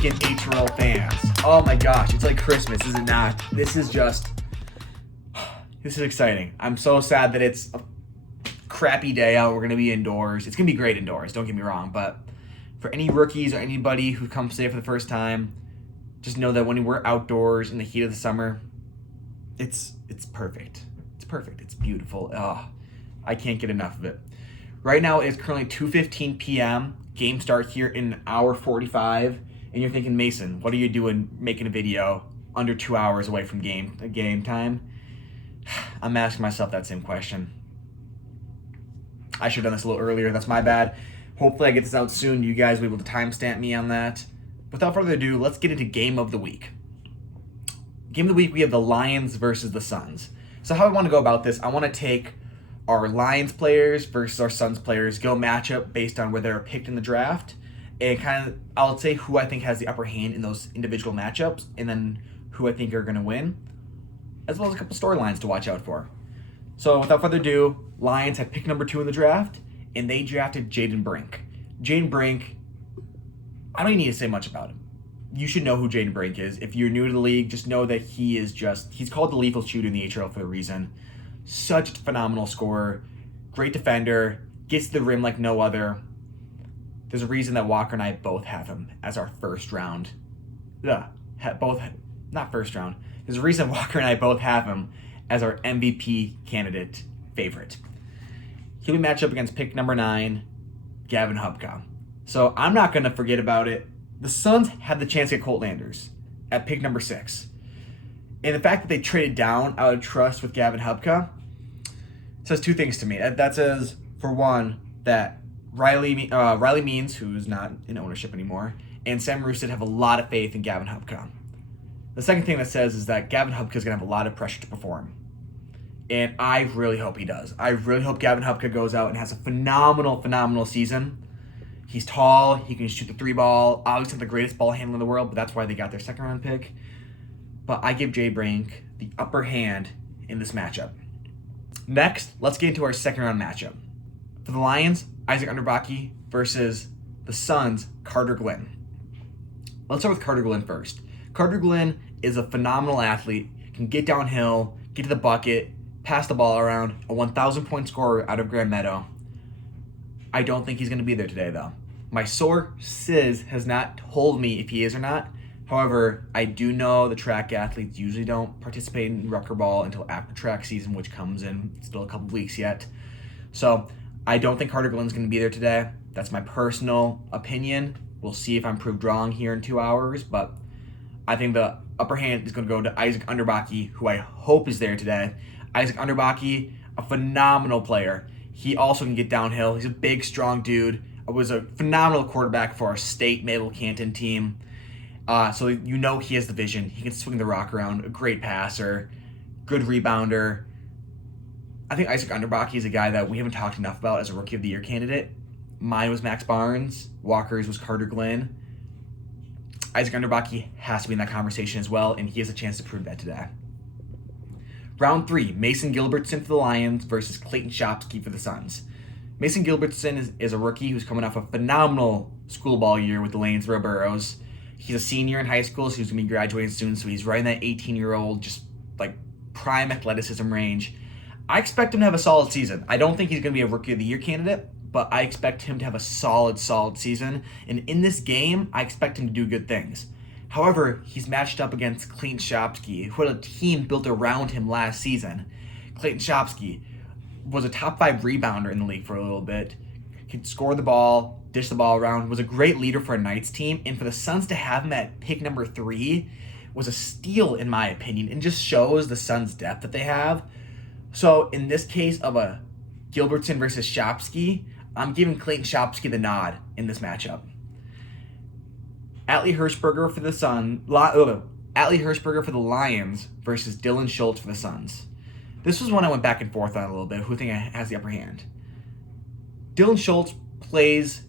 weekend, iHRL fans. Oh my gosh, it's like Christmas, is it not? This is exciting. I'm so sad that it's a crappy day out. We're going to be indoors. It's going to be great indoors, don't get me wrong. But for any rookies or anybody who comes today for the first time, just know that when we're outdoors in the heat of the summer, it's perfect. It's perfect. It's beautiful. Oh, I can't get enough of it. Right now, it's currently 2:15 p.m. Game start here in an hour 45. And you're thinking, Mason, what are you doing making a video under 2 hours away from game time? I'm asking myself that same question. I should have done this a little earlier. That's my bad. Hopefully I get this out soon. You guys will be able to timestamp me on that. Without further ado, let's get into Game of the Week. Game of the Week, we have the Lions versus the Suns. So how I want to go about this, I want to take our Lions players versus our Suns players, go matchup based on where they're picked in the draft, and kind of, I'll say who I think has the upper hand in those individual matchups, and then who I think are going to win, as well as a couple storylines to watch out for. So without further ado, Lions had pick number 2 in the draft, and they drafted Jaden Brink. Jaden Brink, I don't even need to say much about him. You should know who Jaden Brink is. If you're new to the league, just know that he's called the lethal shooter in the iHRL for a reason. Such a phenomenal scorer, great defender, gets to the rim like no other. There's a reason that Walker and I both have him as our first round. Not first round. There's a reason Walker and I both have him as our MVP candidate favorite. He'll be matched up against pick number 9, Gavin Hubka. So I'm not going to forget about it. The Suns had the chance to get Colt Landers at pick number 6. And the fact that they traded down out of trust with Gavin Hubka says two things to me. That says, for one, that Riley Means, who's not in ownership anymore, and Sam Rousset have a lot of faith in Gavin Hubka. The second thing that says is that Gavin Hubka is going to have a lot of pressure to perform. And I really hope he does. I really hope Gavin Hubka goes out and has a phenomenal season. He's tall. He can shoot the 3-ball. Obviously not the greatest ball handler in the world, but that's why they got their second-round pick. But I give Jay Brink the upper hand in this matchup. Next, let's get into our second-round matchup. For the Lions, Isaac Underbaki versus the Suns, Carter Glynn. Let's start with Carter Glynn first. Carter Glynn is a phenomenal athlete, can get downhill, get to the bucket, pass the ball around, a 1,000-point scorer out of Grand Meadow. I don't think he's going to be there today, though. My sources has not told me if he is or not. However, I do know the track athletes usually don't participate in Rucker Ball until after track season, which comes in still a couple weeks yet. So I don't think Carter Glynn's going to be there today. That's my personal opinion. We'll see if I'm proved wrong here in 2 hours, but I think the upper hand is going to go to Isaac Underbaki, who I hope is there today. Isaac Underbaki, a phenomenal player. He also can get downhill. He's a big, strong dude. Was a phenomenal quarterback for our state Mabel Canton team. So you know he has the vision. He can swing the rock around. A great passer. Good rebounder. I think Isaac Underbaki is a guy that we haven't talked enough about as a Rookie of the Year candidate. Mine was Max Barnes. Walker's was Carter Glynn. Isaac Underbaki has to be in that conversation as well, and he has a chance to prove that today. Round 3, Mason Gilbertson for the Lions versus Clayton Shopsky for the Suns. Mason Gilbertson is a rookie who's coming off a phenomenal school ball year with the Lanesboro Burros. He's a senior in high school, so he's going to be graduating soon, so he's right in that 18-year-old, just like prime athleticism range. I expect him to have a solid season. I don't think he's going to be a Rookie of the Year candidate, but I expect him to have a solid season. And in this game, I expect him to do good things. However, he's matched up against Clayton Shopsky, who had a team built around him last season. Clayton Shopsky was a top 5 rebounder in the league for a little bit, could score the ball, dish the ball around, was a great leader for a Knights team, and for the Suns to have him at pick number 3 was a steal in my opinion, and just shows the Suns' depth that they have. So in this case of a Gilbertson versus Shopsky, I'm giving Clayton Shopsky the nod in this matchup. Atlee Hirschberger for the Hirschberger for the Lions versus Dylan Schultz for the Suns. This was one I went back and forth on a little bit. Who think has the upper hand? Dylan Schultz plays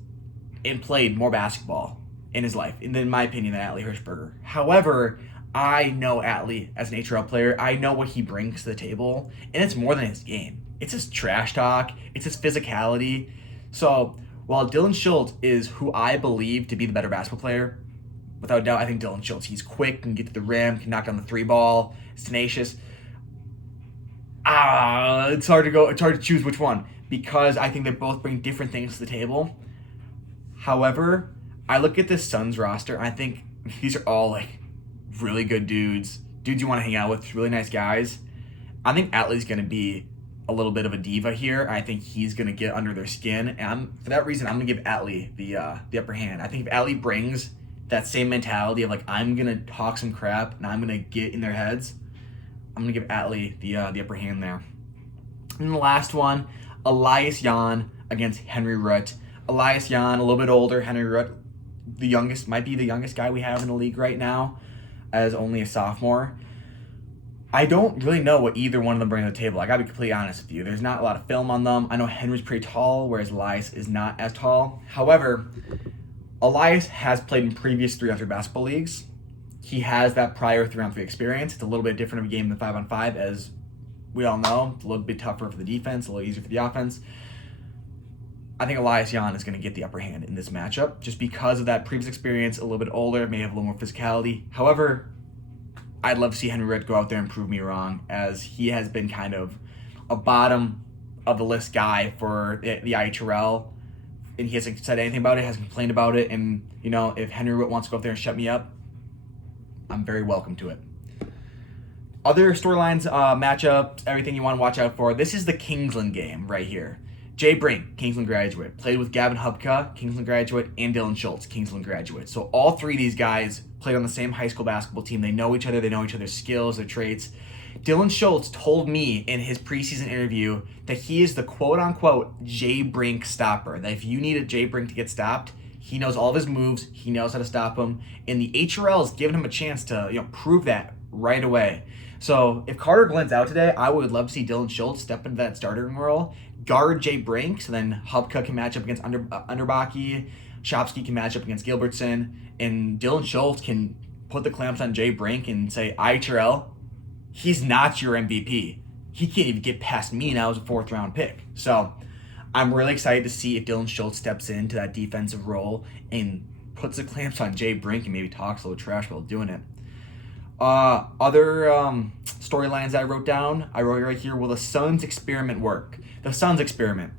and played more basketball in his life, in my opinion, than Atlee Hirschberger. However, I know Atlee as an iHRL player. I know what he brings to the table, and it's more than his game. It's his trash talk. It's his physicality. So while Dylan Schultz is who I believe to be the better basketball player, without doubt, I think Dylan Schultz. He's quick, can get to the rim, can knock down the 3-ball, is tenacious. It's hard to choose which one because I think they both bring different things to the table. However, I look at this Suns roster and I think these are all like really good dudes you want to hang out with, really nice guys. I think Atlee's going to be a little bit of a diva here. I think he's going to get under their skin, and for that reason, I'm going to give Atlee the upper hand. I think if Atlee brings that same mentality of like I'm going to talk some crap and I'm going to get in their heads, I'm going to give Atlee the upper hand there. And the last one, Elias Jan against Henry Root. Elias Jan, a little bit older. Henry Root, might be the youngest guy we have in the league right now, as only a sophomore. I don't really know what either one of them bring to the table. I gotta be completely honest with you. There's not a lot of film on them. I know Henry's pretty tall, whereas Elias is not as tall. However, Elias has played in previous 3-on-3 basketball leagues. He has that prior 3-on-3 experience. It's a little bit different of a game than 5-on-5, as we all know. It's a little bit tougher for the defense, a little easier for the offense. I think Elias Jan is going to get the upper hand in this matchup just because of that previous experience, a little bit older, may have a little more physicality. However, I'd love to see Henry Root go out there and prove me wrong, as he has been kind of a bottom of the list guy for the iHRL, and he hasn't said anything about it, hasn't complained about it, and if Henry Root wants to go out there and shut me up, I'm very welcome to it. Other storylines, matchups, everything you want to watch out for. This is the Kingsland game right here. Jay Brink, Kingsland graduate, played with Gavin Hubka, Kingsland graduate, and Dylan Schultz, Kingsland graduate. So all three of these guys played on the same high school basketball team. They know each other. They know each other's skills, their traits. Dylan Schultz told me in his preseason interview that he is the quote-unquote Jay Brink stopper. That if you need a Jay Brink to get stopped, he knows all of his moves. He knows how to stop him. And the HRL has given him a chance to prove that right away. So if Carter Glenn's out today, I would love to see Dylan Schultz step into that starting role, guard Jay Brink, so then Hubka can match up against Underbaki, Shopsky can match up against Gilbertson, and Dylan Schultz can put the clamps on Jay Brink and say, iHRL, he's not your MVP. He can't even get past me now as a 4th-round pick. So I'm really excited to see if Dylan Schultz steps into that defensive role and puts the clamps on Jay Brink and maybe talks a little trash while doing it. Other storylines I wrote down, I wrote right here, will the Suns experiment work? The Suns experiment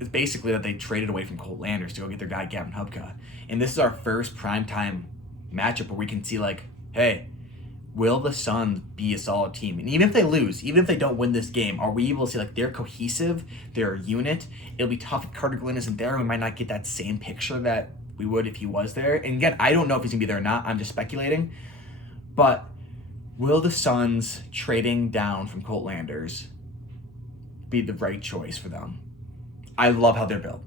is basically that they traded away from Colt Landers to go get their guy Gavin Hubka. And this is our first primetime matchup where we can see hey, will the Suns be a solid team? And even if they lose, even if they don't win this game, are we able to see they're cohesive, they're a unit? It'll be tough if Carter Glenn isn't there. We might not get that same picture that we would if he was there. And again, I don't know if he's going to be there or not. I'm just speculating. But will the Suns trading down from Colt Landers be the right choice for them? I love how they're built.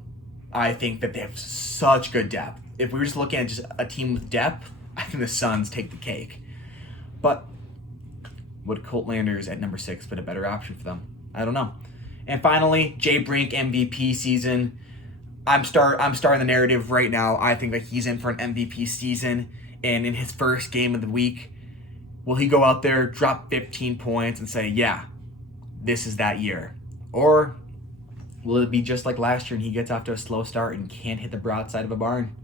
I think that they have such good depth. If we were just looking at just a team with depth, I think the Suns take the cake. But would Colt Landers at number 6 been a better option for them? I don't know. And finally, Jay Brink MVP season. I'm starting the narrative right now. I think that he's in for an MVP season, and in his first game of the week, will he go out there, drop 15 points, and say, yeah, this is that year? Or will it be just like last year and he gets off to a slow start and can't hit the broadside of a barn?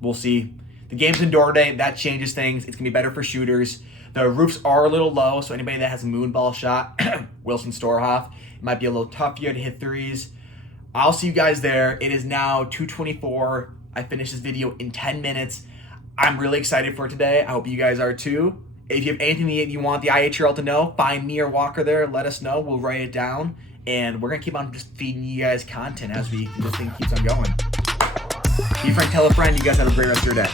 We'll see. The game's indoor day. That changes things. It's going to be better for shooters. The roofs are a little low, so anybody that has a moonball shot, Wilson Storhoff, it might be a little tough here to hit threes. I'll see you guys there. It is now 2:24. I finished this video in 10 minutes. I'm really excited for today. I hope you guys are too. If you have anything that you want the iHRL to know, find me or Walker there. Let us know. We'll write it down. And we're going to keep on just feeding you guys content as this thing keeps on going. Be a friend, tell a friend. You guys have a great rest of your day.